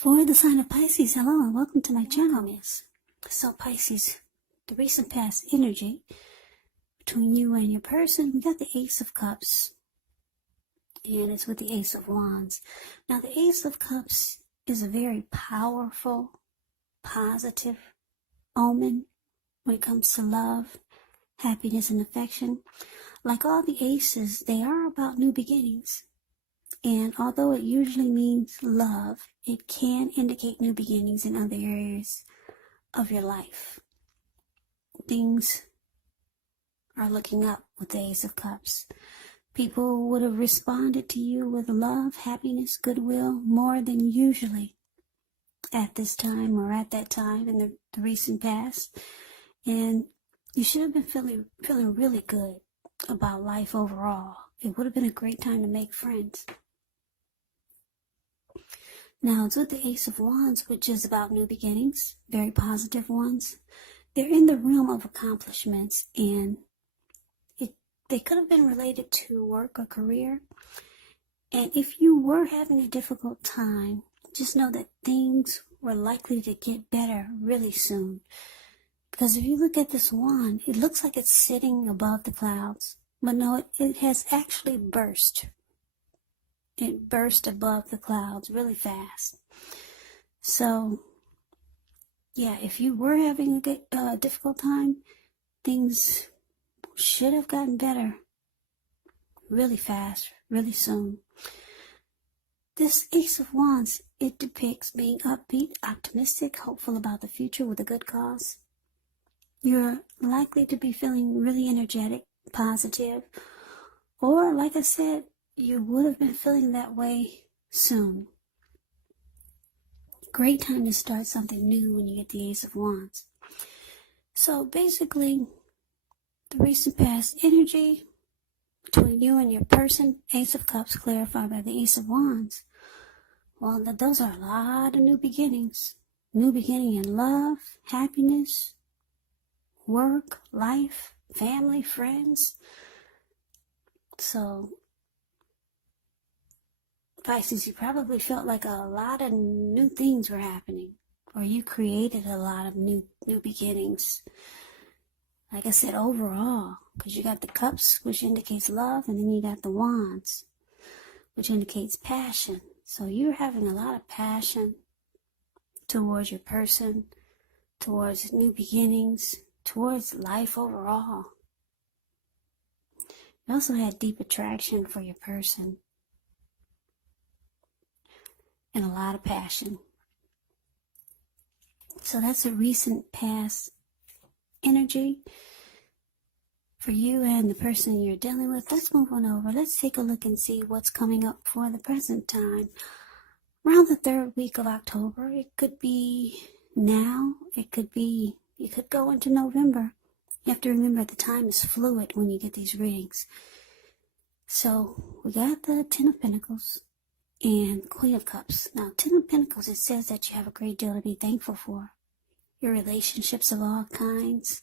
For the sign of Pisces, hello and welcome to my channel, miss. So Pisces, the recent past energy between you and your person, we got the Ace of Cups, and it's with the Ace of Wands. Now the Ace of Cups is a very powerful, positive omen when it comes to love, happiness, and affection. Like all the aces, they are about new beginnings. And although it usually means love, it can indicate new beginnings in other areas of your life. Things are looking up with the Ace of Cups. People would have responded to you with love, happiness, goodwill, more than usually at this time or at that time in the recent past. And you should have been feeling really good about life overall. It would have been a great time to make friends. Now, it's with the Ace of Wands, which is about new beginnings, very positive ones. They're in the realm of accomplishments, and they could have been related to work or career. And if you were having a difficult time, just know that things were likely to get better really soon. Because if you look at this wand, it looks like it's sitting above the clouds. But no, it has actually burst. It burst above the clouds really fast. So, yeah, if you were having a difficult time, things should have gotten better really fast, really soon. This Ace of Wands, it depicts being upbeat, optimistic, hopeful about the future with a good cause. You're likely to be feeling really energetic, positive, or like I said, you would have been feeling that way soon. Great time to start something new when you get the Ace of Wands. So basically, the recent past energy between you and your person, Ace of Cups clarified by the Ace of Wands. Well, those are a lot of new beginnings. New beginning in love, happiness, work, life, family, friends. So Pisces, you probably felt like a lot of new things were happening, or you created a lot of new beginnings. Like I said, overall, because you got the cups, which indicates love, and then you got the wands, which indicates passion. So you're having a lot of passion towards your person, towards new beginnings, towards life overall. You also had deep attraction for your person. And a lot of passion. So that's a recent past energy for you and the person you're dealing with. Let's move on over. Let's take a look and see what's coming up for the present time. Around the third week of October, it could be now, it could go into November. You have to remember the time is fluid when you get these readings. So we got the Ten of Pentacles and Queen of Cups. Now, Ten of Pentacles, it says that you have a great deal to be thankful for. Your relationships of all kinds,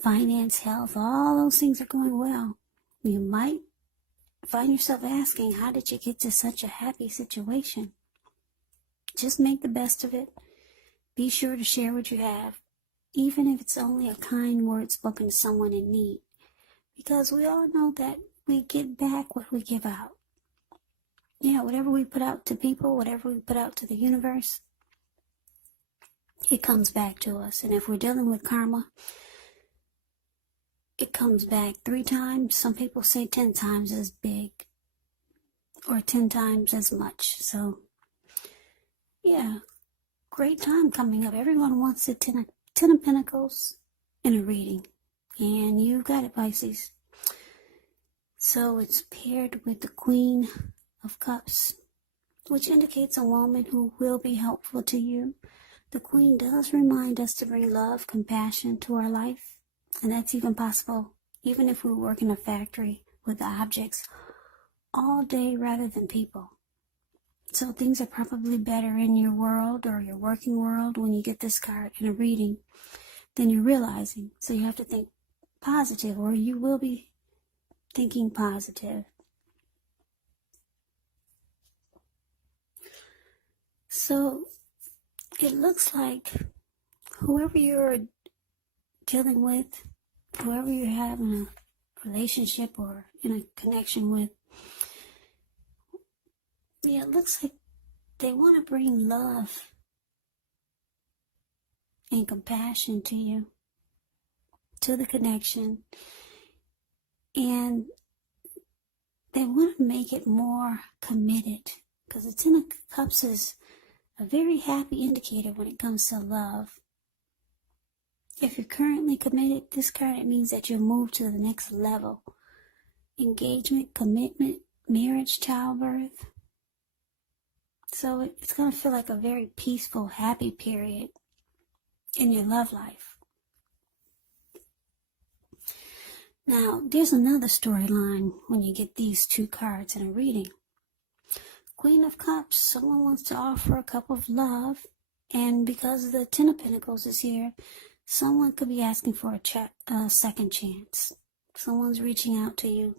finance, health, all those things are going well. You might find yourself asking, how did you get to such a happy situation? Just make the best of it. Be sure to share what you have, even if it's only a kind word spoken to someone in need. Because we all know that we get back what we give out. Yeah, whatever we put out to people, whatever we put out to the universe, it comes back to us. And if we're dealing with karma, it comes back 3 times. Some people say 10 times as big or 10 times as much. So, yeah, great time coming up. Everyone wants the Ten of Pentacles in a reading. And you got it, Pisces. So it's paired with the Queen of Cups, which indicates a woman who will be helpful to you. The Queen does remind us to bring love, compassion to our life, and that's even possible even if we work in a factory with objects all day rather than people. So things are probably better in your world or your working world when you get this card in a reading than you're realizing. So you have to think positive, or you will be thinking positive. So it looks like whoever you're dealing with, whoever you're having a relationship or in a connection with, yeah, it looks like they want to bring love and compassion to you, to the connection, and they want to make it more committed, because the Ten of Cups is a very happy indicator when it comes to love. If you're currently committed, this card, it means that you'll move to the next level. Engagement, commitment, marriage, childbirth. So it's going to feel like a very peaceful, happy period in your love life. Now, there's another storyline when you get these two cards in a reading. Queen of Cups, someone wants to offer a cup of love, and because the Ten of Pentacles is here, someone could be asking for a second chance. Someone's reaching out to you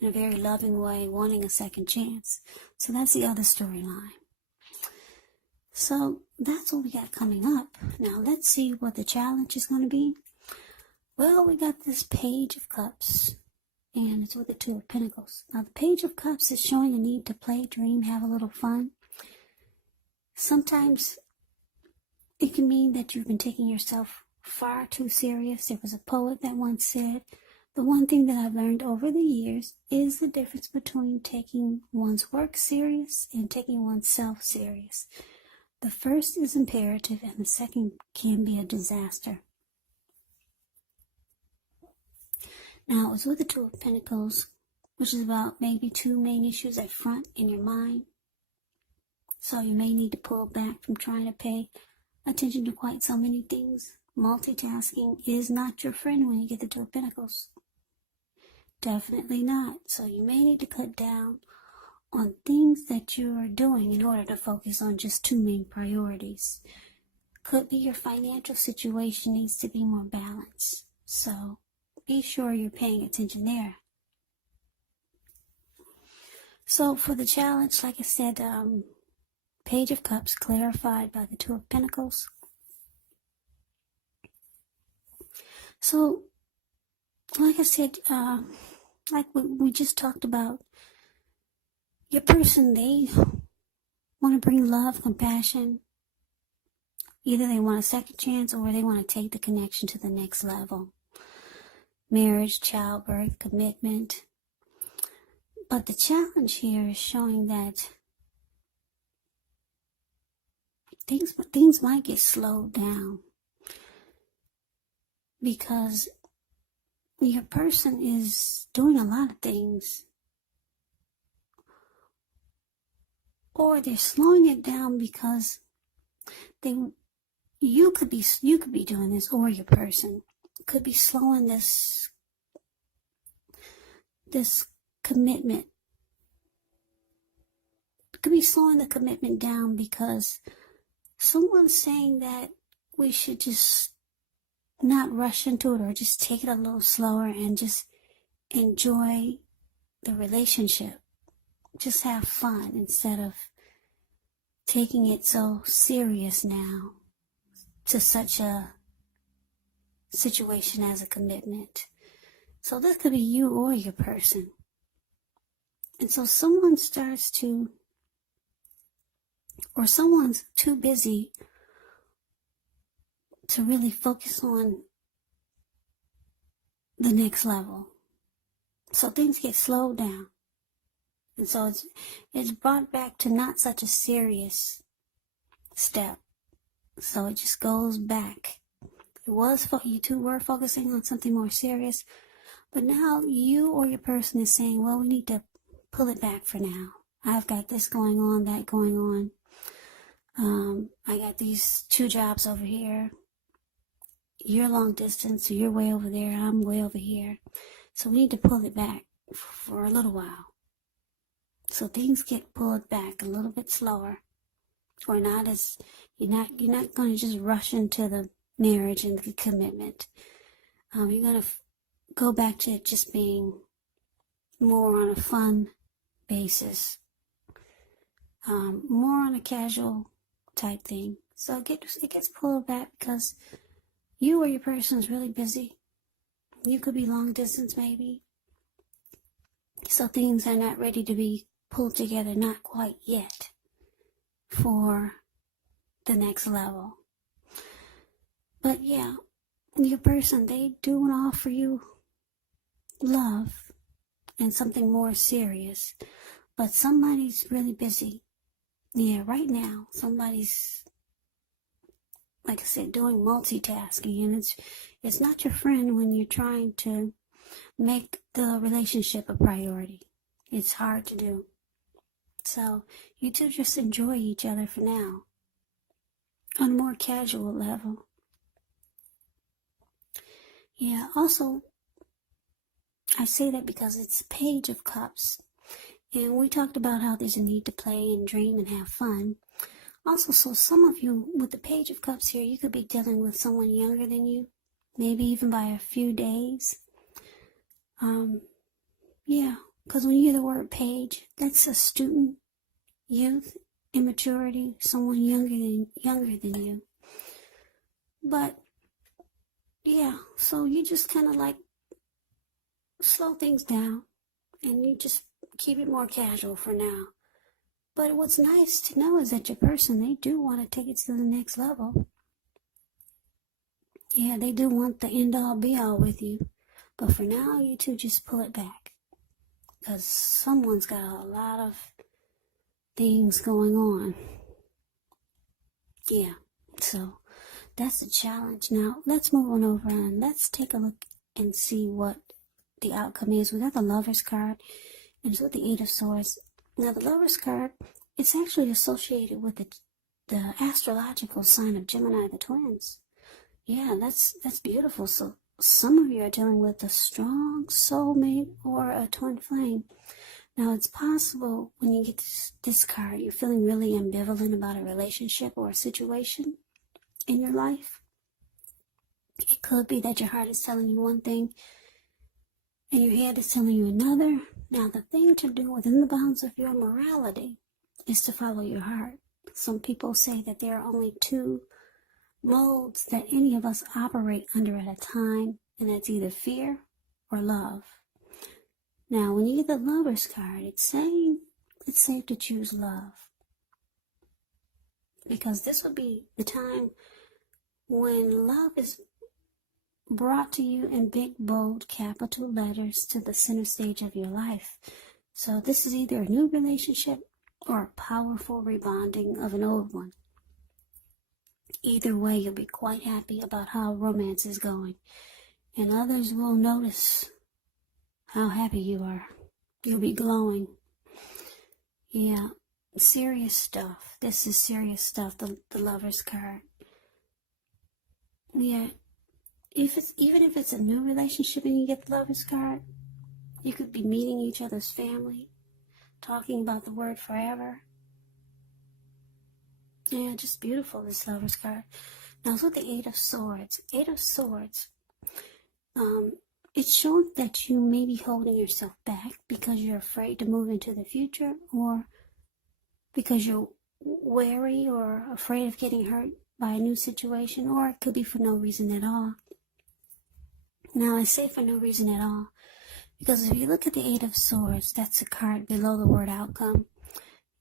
in a very loving way, wanting a second chance. So that's the other storyline. So that's what we got coming up. Now let's see what the challenge is going to be. Well, we got this Page of Cups, and it's with the Two of Pentacles. Now the Page of Cups is showing a need to play, dream, have a little fun. Sometimes it can mean that you've been taking yourself far too serious. There was a poet that once said, the one thing that I've learned over the years is the difference between taking one's work serious and taking oneself serious. The first is imperative and the second can be a disaster. Now, it's with the Two of Pentacles, which is about maybe two main issues at front in your mind. So you may need to pull back from trying to pay attention to quite so many things. Multitasking is not your friend when you get the Two of Pentacles. Definitely not. So you may need to cut down on things that you are doing in order to focus on just two main priorities. Could be your financial situation needs to be more balanced. So be sure you're paying attention there. So for the challenge, like I said, Page of Cups clarified by the Two of Pentacles. So, like I said, like we just talked about, your person, they want to bring love, compassion. Either they want a second chance or they want to take the connection to the next level. Marriage, childbirth, commitment. But the challenge here is showing that things might get slowed down because your person is doing a lot of things, or they're slowing it down because you could be doing this, or your person could be slowing this commitment. Could be slowing the commitment down because someone's saying that we should just not rush into it, or just take it a little slower and just enjoy the relationship. Just have fun instead of taking it so serious now to such a situation as a commitment. So this could be you or your person. And so someone's too busy to really focus on the next level. So things get slowed down. And so it's brought back to not such a serious step. So it just goes back. You two were focusing on something more serious, but now you or your person is saying, well, we need to pull it back for now. I've got this going on, that going on. I got these two jobs over here. You're long distance, so you're way over there, I'm way over here. So we need to pull it back for a little while. So things get pulled back a little bit slower, or you're not going to just rush into the marriage and the commitment. You're going to go back to it just being more on a fun basis. more on a casual type thing. So it gets pulled back because you or your person is really busy. You could be long distance maybe. So things are not ready to be pulled together, not quite yet, for the next level. But yeah, your person, they do want to offer you love and something more serious. But somebody's really busy. Yeah, right now, somebody's, like I said, doing multitasking, and it's not your friend when you're trying to make the relationship a priority. It's hard to do. So you two just enjoy each other for now on a more casual level. Yeah, also, I say that because it's Page of Cups, and we talked about how there's a need to play and dream and have fun. Also, so some of you, with the Page of Cups here, you could be dealing with someone younger than you, maybe even by a few days. Yeah, because when you hear the word page, that's a student, youth, immaturity, someone younger than you. But yeah, so you just kind of like slow things down, and you just keep it more casual for now. But what's nice to know is that your person, they do want to take it to the next level. Yeah, they do want the end-all be-all with you. But for now, you two just pull it back. Because someone's got a lot of things going on. Yeah, so that's a challenge. Now, let's move on over and let's take a look and see what the outcome is. We got the Lover's card, and it's with the Eight of Swords. Now, the Lover's card, it's actually associated with the astrological sign of Gemini, the twins. Yeah, that's beautiful. So some of you are dealing with a strong soulmate or a twin flame. Now, it's possible when you get this card, you're feeling really ambivalent about a relationship or a situation in your life. It could be that your heart is telling you one thing and your head is telling you another. Now, the thing to do within the bounds of your morality is to follow your heart. Some people say that there are only two modes that any of us operate under at a time, and that's either fear or love. Now, when you get the Lover's card, it's saying it's safe to choose love, because this would be the time when love is brought to you in big, bold, capital letters to the center stage of your life. So this is either a new relationship or a powerful rebonding of an old one. Either way, you'll be quite happy about how romance is going, and others will notice how happy you are. You'll be glowing. Yeah, serious stuff. This is serious stuff, the Lover's card. Yeah, even if it's a new relationship and you get the Lover's card, you could be meeting each other's family, talking about the word forever. Yeah, just beautiful, this Lover's card. Now, it's with the Eight of Swords. Eight of Swords. It's showing that you may be holding yourself back because you're afraid to move into the future, or because you're wary or afraid of getting hurt by a new situation, or it could be for no reason at all. Now, I say for no reason at all because if you look at the Eight of Swords, that's a card below the word outcome.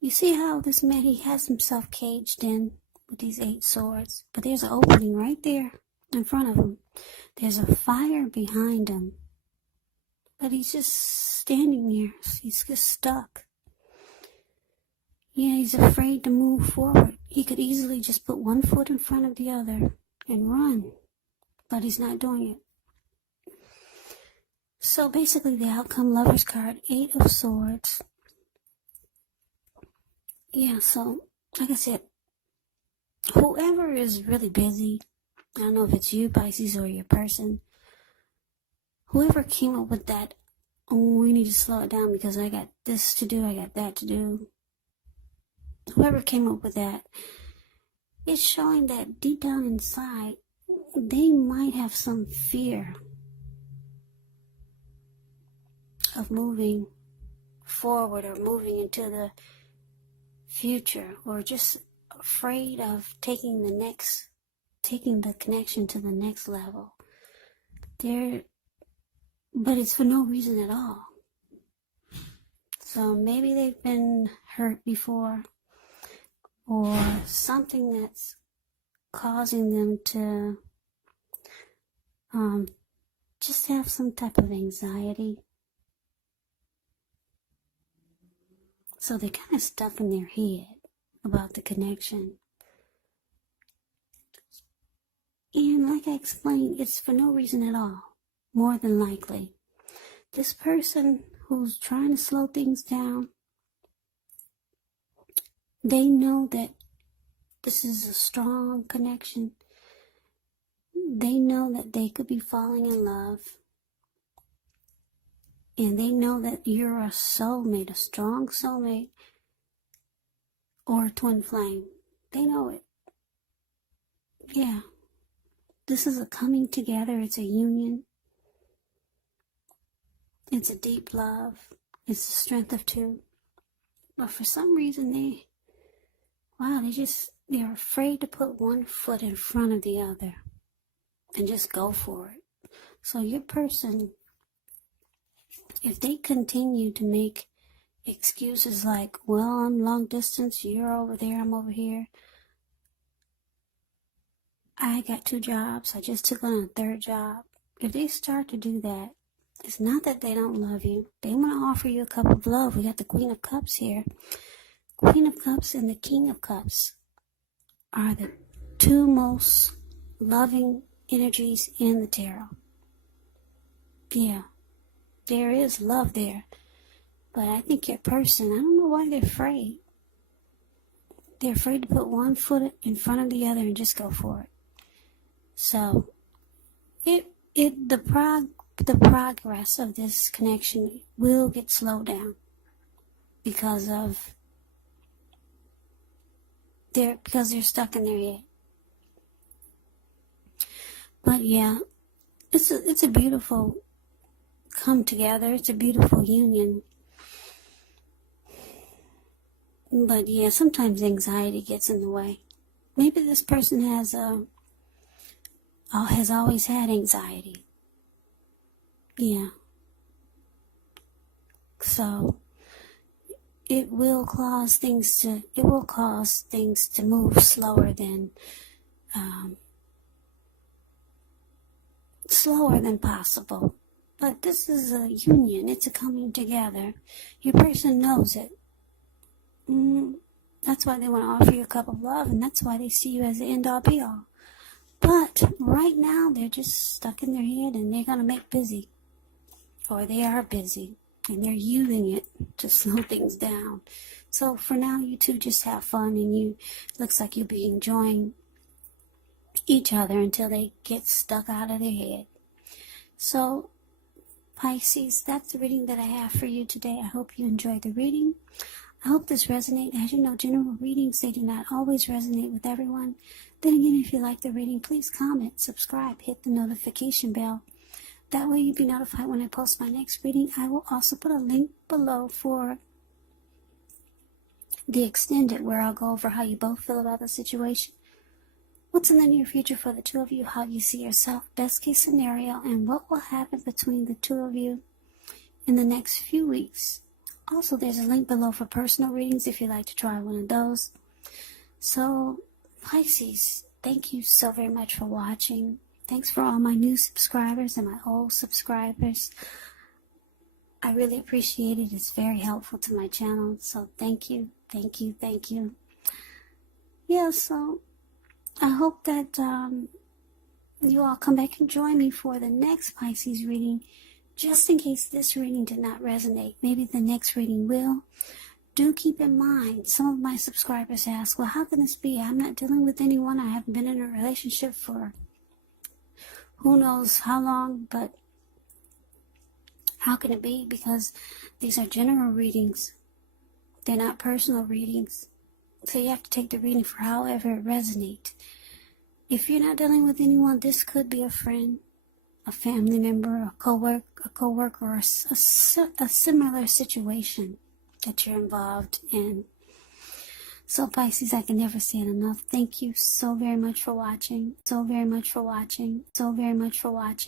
You see how this man, he has himself caged in with these 8 swords, but there's an opening right there in front of him. There's a fire behind him, but he's just standing there. He's just stuck. Yeah, he's afraid to move forward. He could easily just put one foot in front of the other and run, but he's not doing it. So basically the outcome, Lover's card, 8 of Swords. Yeah, so like I said, whoever is really busy, I don't know if it's you, Pisces, or your person, whoever came up with that, oh, we need to slow it down because I got this to do, I got that to do. Whoever came up with that, it's showing that deep down inside, they might have some fear of moving forward or moving into the future, or just afraid of taking the connection to the next level. But it's for no reason at all. So maybe they've been hurt before, or something that's causing them to just have some type of anxiety. So they're kind of stuck in their head about the connection. And like I explained, it's for no reason at all, more than likely. This person who's trying to slow things down, they know that this is a strong connection. They know that they could be falling in love. And they know that you're a soulmate, a strong soulmate, or a twin flame. They know it. Yeah. This is a coming together. It's a union. It's a deep love. It's the strength of two. But for some reason, they're afraid to put one foot in front of the other and just go for it. So your person, if they continue to make excuses like, well, I'm long distance, you're over there, I'm over here, I got 2 jobs, I just took on a 3rd job. If they start to do that, it's not that they don't love you. They want to offer you a cup of love. We got the Queen of Cups here. Queen of Cups and the King of Cups are the 2 most loving energies in the tarot. Yeah, there is love there. But I think your person, I don't know why they're afraid. They're afraid to put one foot in front of the other and just go for it. So, the progress of this connection will get slowed down because they're stuck in their head. But yeah, it's a beautiful come together. It's a beautiful union. But yeah, sometimes anxiety gets in the way. Maybe this person has always had anxiety. Yeah. So it will cause things to move slower than possible. But this is a union. It's a coming together. Your person knows it. That's why they want to offer you a cup of love, and that's why they see you as the end-all be-all. But right now, they're just stuck in their head, and they're going to make busy. Or they are busy, and they're using it to slow things down. So for now, you two just have fun, and looks like you'll be enjoying each other until they get stuck out of their head. So, Pisces, that's the reading that I have for you today. I hope you enjoyed the reading. I hope this resonates. As you know, general readings, they do not always resonate with everyone. Then again, if you like the reading, please comment, subscribe, hit the notification bell. That way you'll be notified when I post my next reading. I will also put a link below for the extended, where I'll go over how you both feel about the situation, what's in the near future for the two of you, how you see yourself, best case scenario, and what will happen between the two of you in the next few weeks. Also, there's a link below for personal readings if you'd like to try one of those. So, Pisces, thank you so very much for watching. Thanks for all my new subscribers and my old subscribers. I really appreciate it. It's very helpful to my channel. So, thank you, thank you, thank you. Yeah, so I hope that you all come back and join me for the next Pisces reading. Just in case this reading did not resonate, maybe the next reading will. Do keep in mind, some of my subscribers ask, well, how can this be? I'm not dealing with anyone. I haven't been in a relationship for who knows how long, but how can it be? Because these are general readings. They're not personal readings. So you have to take the reading for however it resonates. If you're not dealing with anyone, this could be a friend, a family member, a co-worker, or a similar situation that you're involved in. So Pisces, I can never say it enough. Thank you so very much for watching. So very much for watching. So very much for watching.